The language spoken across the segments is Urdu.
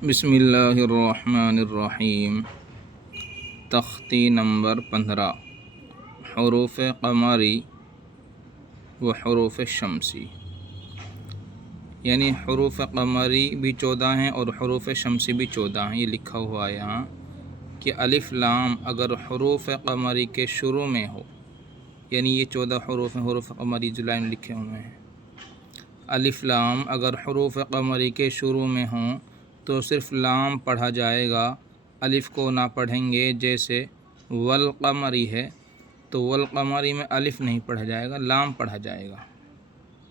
بسم اللہ الرحمن الرحیم۔ تختی نمبر 15، حروف قمری و حروف شمسی، یعنی حروف قمری بھی 14 ہیں اور حروف شمسی بھی 14 ہیں۔ یہ لکھا ہوا ہے یہاں کہ الف لام اگر حروف قمری کے شروع میں ہو، یعنی یہ 14 حروف ہیں، حروف قمری جو لائن لکھے ہوئے ہیں، الف لام اگر حروف قمری کے شروع میں ہوں تو صرف لام پڑھا جائے گا، الف کو نہ پڑھیں گے۔ جیسے والقمری ہے تو والقمری میں الف نہیں پڑھا جائے گا، لام پڑھا جائے گا،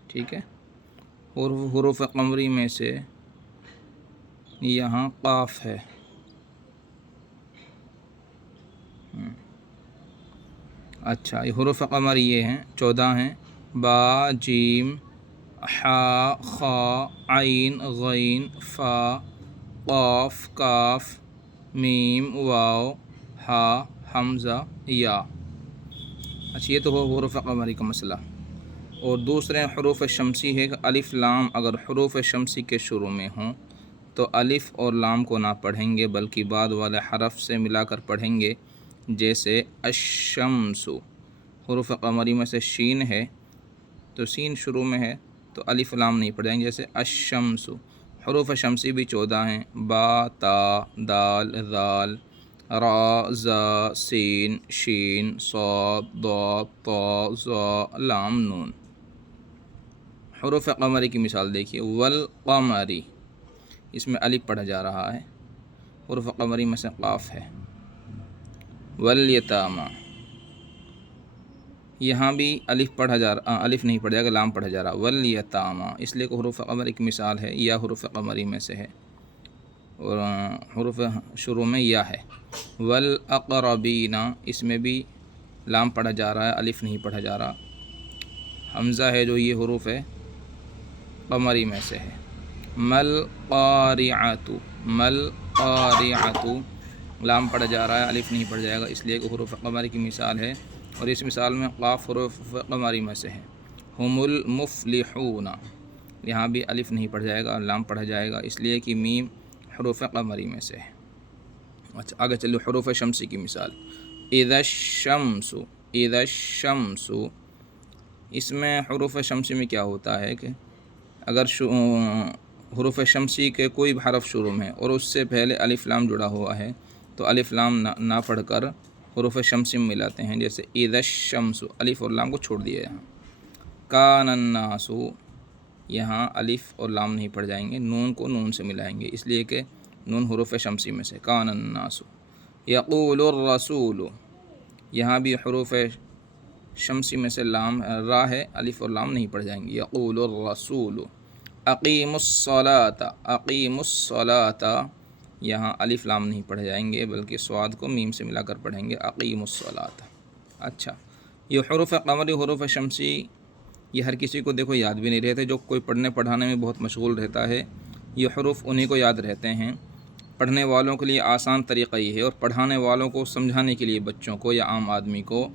ٹھیک ہے۔ اور حروف قمری میں سے یہاں قاف ہے، اچھا یہ حروف قمری یہ ہیں 14 ہیں، با، جیم، حا، خا، عین، غین، فا، قاف، کاف، میم، واو، ہا، حمزہ، یا۔ اچھا یہ تو ہو حروف قمری کا مسئلہ۔ اور دوسرے حروف شمسی ہے کہ الف لام اگر حروف شمسی کے شروع میں ہوں تو الف اور لام کو نہ پڑھیں گے بلکہ بعد والے حرف سے ملا کر پڑھیں گے۔ جیسے الشمس، حروف قمری میں سے شین ہے تو سین شروع میں ہے تو الف لام نہیں پڑھیں گے، جیسے الشمس۔ حروف شمسی بھی 14 ہیں، با، تا، دال، ذال، را، زا، سین، شین، صاد، ضاد، طا، ظا، لام، نون۔ حروف قمری کی مثال دیکھیے، والقمری، اس میں الف پڑھا جا رہا ہے، حروف قمری میں سے قاف ہے۔ والیتاما، یہاں بھی الف پڑھا جا رہا، الف نہیں پڑھا جائے گا، لام پڑھا جا رہا، والیتاما، اس لیے کہ حروف قمری کی مثال ہے، یا حروف قمری میں سے ہے اور حروف شروع میں یا ہے۔ والاقربین، اس میں بھی لام پڑھا جا رہا ہے، الف نہیں پڑھا جا رہا، حمزہ ہے جو یہ حروف قمری میں سے ہے۔ ملقارعۃ، ملقارعۃ، لام پڑھا جا رہا ہے، الف نہیں پڑھا جائے گا، اس لیے کہ حروف قمری کی مثال ہے اور اس مثال میں قاف حروف قمری میں سے ہے۔ ہم المفلحون، یہاں بھی الف نہیں پڑھا جائے گا، لام پڑھا جائے گا، اس لیے کہ میم حروف قمری میں سے ہے۔ اچھا آگے چلو حروف شمسی کی مثال، اذا الشمس، اذا الشمس، اس میں حروف شمسی میں کیا ہوتا ہے کہ اگر حروف شمسی کے کوئی بھی حرف شروع میں اور اس سے پہلے الف لام جڑا ہوا ہے تو الف لام نہ پڑھ کر حروف شمسی میں ملاتے ہیں، جیسے اذا الشمس، الف اور لام کو چھوڑ دیا یہاں۔ کان الناس، یہاں الف اور لام نہیں پڑھ جائیں گے، نون کو نون سے ملائیں گے، اس لیے کہ نون حروف شمسی میں سے۔ کان الناس، یقول الرسول، یہاں بھی حروف شمسی میں سے لام را ہے، الف اور لام نہیں پڑھ جائیں گے، یقول الرسول۔ اقیم الصلاۃ، اقیم الصلاۃ، یہاں الف لام نہیں پڑھ جائیں گے بلکہ صاد کو میم سے ملا کر پڑھیں گے، اقیم الصلاۃ۔ اچھا یہ حروف قمری، حروف شمسی، یہ ہر کسی کو دیکھو یاد بھی نہیں رہتے، جو کوئی پڑھنے پڑھانے میں بہت مشغول رہتا ہے یہ حروف انہی کو یاد رہتے ہیں۔ پڑھنے والوں کے لیے آسان طریقہ یہ ہے، اور پڑھانے والوں کو سمجھانے کے لیے بچوں کو یا عام آدمی کو،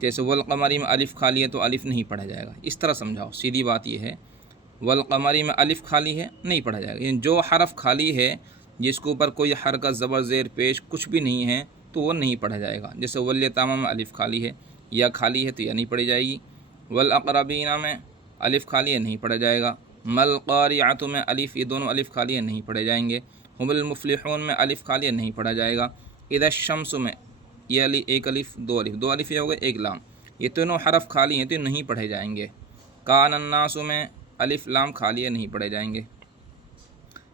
جیسے والقمری میں الف خالی ہے تو الف نہیں پڑھا جائے گا، اس طرح سمجھاؤ، سیدھی بات یہ ہے۔ والقمری میں الف خالی ہے نہیں پڑھا جائے گا، یعنی جو حرف خالی ہے جس کے اوپر کوئی حرکت، زبر، زیر پیش کچھ بھی نہیں ہے تو وہ نہیں پڑھا جائے گا۔ جیسے والیتاما میں الف خالی ہے، یا خالی ہے تو یا نہیں پڑھی جائے گی۔ والاقربین میں الف خالی ہے نہیں پڑھا جائے گا۔ ملقارعۃ میں الف، یہ دونوں الف خالی ہے نہیں پڑھے جائیں گے۔ ہم المفلحون میں الف خالی ہے نہیں پڑھا جائے گا۔ اذا الشمس میں یہ ایک الف، دو الف، دو الف یہ ہو گئے، ایک لام، یہ تینوں حرف خالی ہیں تو نہیں پڑھے جائیں گے۔ کان الناس میں الف لام خالی ہے نہیں پڑھے جائیں گے۔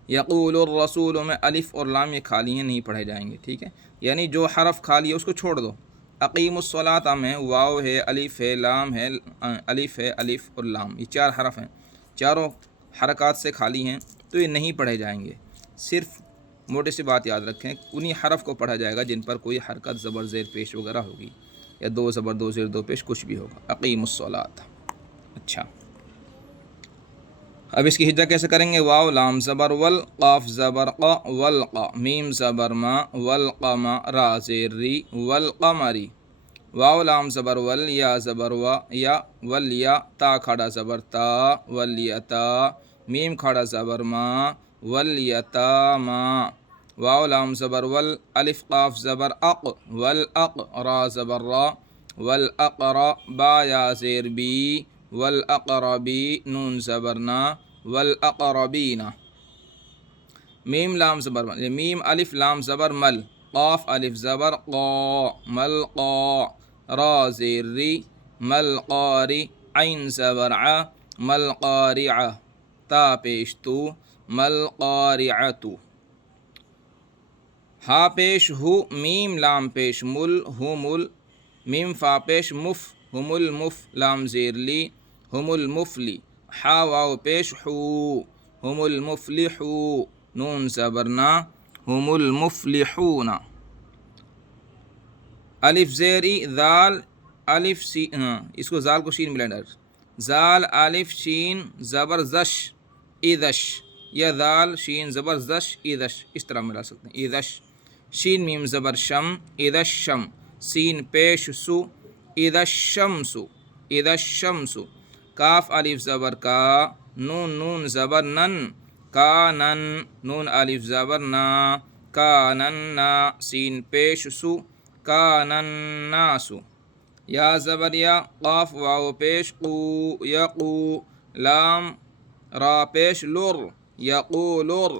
یقول الرسول میں الف اور لام یہ خالی ہیں نہیں پڑھے جائیں گے، ٹھیک ہے، یعنی جو حرف خالی ہے اس کو چھوڑ دو۔ اقیم الصلاۃ میں واو ہے، الف ہے، لام ہے، الف ہے، الف اور لام، یہ 4 حرف ہیں، چاروں حرکات سے خالی ہیں تو یہ نہیں پڑھے جائیں گے۔ صرف موٹی سی بات یاد رکھیں، انہی حرف کو پڑھا جائے گا جن پر کوئی حرکت، زبر، زیر پیش وغیرہ ہوگی، یا 2 زبر 2 زیر 2 پیش کچھ بھی ہوگا۔ اقیم الصلاۃ۔ اچھا اب اس کی ہجا کیسے کریں گے؟ واو لام زبر ول، قاف زبر ق، والقا، میم زبر ما، والقما، را زیر ری، والقمری، واو لام زبر ول، یا زبر و، یا، والیا، تا کھڑا زبر تا، والیتا، میم کھڑا زبر ما، والیتاما، واو لام زبر ول، الف قاف زبر اق، والاق، را زبر را، والاقرا، با یا زیر بی، والاقربی، نون زبر نا، والاقربین، میم لام زبر مل، میم الف لام زبر مل، قاف الف زبر قا، مل قا، را زیر ری، مل قاری، عین زبر ع، مل قارعہ، تا پیش تو، مل قارعۃ، ہا پیش ہو، میم لام پیش مل، ہم ال، میم فا پیش مف، ہم المف، لام زیر لی، ہم المفلی، حا واو پیش حو، ہم المفلحو، نون زبرنا، ہم المفلحون، الف زیری ذال، الف سی، اس کو زال کو شین ملائیں، زال الف شین زبر زش، ادش، یا ذال شین زبر زش ادش، اس طرح ملا سکتے ہیں، ادش، شین میم زبر شم، ادش شم، سین پیش سو، ادش شمس، ادش شمس، کاف الف زبر کا، نون نون زبر نن، کانن، نون الف زبر نا، کانن نا، سین پیش سو، کانن ناسو، یا زبر یا، قاف واو پیش قو، یقو، لام را پیش لر، یقولر،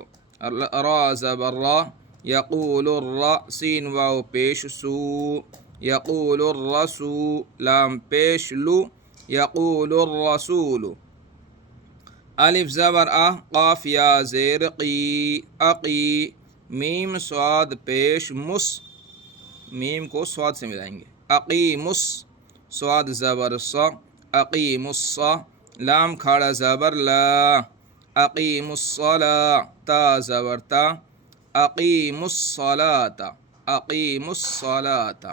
را زبر را، یقول الرا، سین واو پیش سو، یقول الرسو، لام پیش لو، یقول الرسول، الف زبر قاف یا زیر قی، عقی، میم صاد پیش مس، میم کو صاد سے ملائیں گے، عقیمس، صاد زبر صا، عقیم الصا، لام کھاڑا زبر لا، عقیم الصلاۃ، تا زبر تا، عقیم الصلاۃ، عقیم الصلاۃ.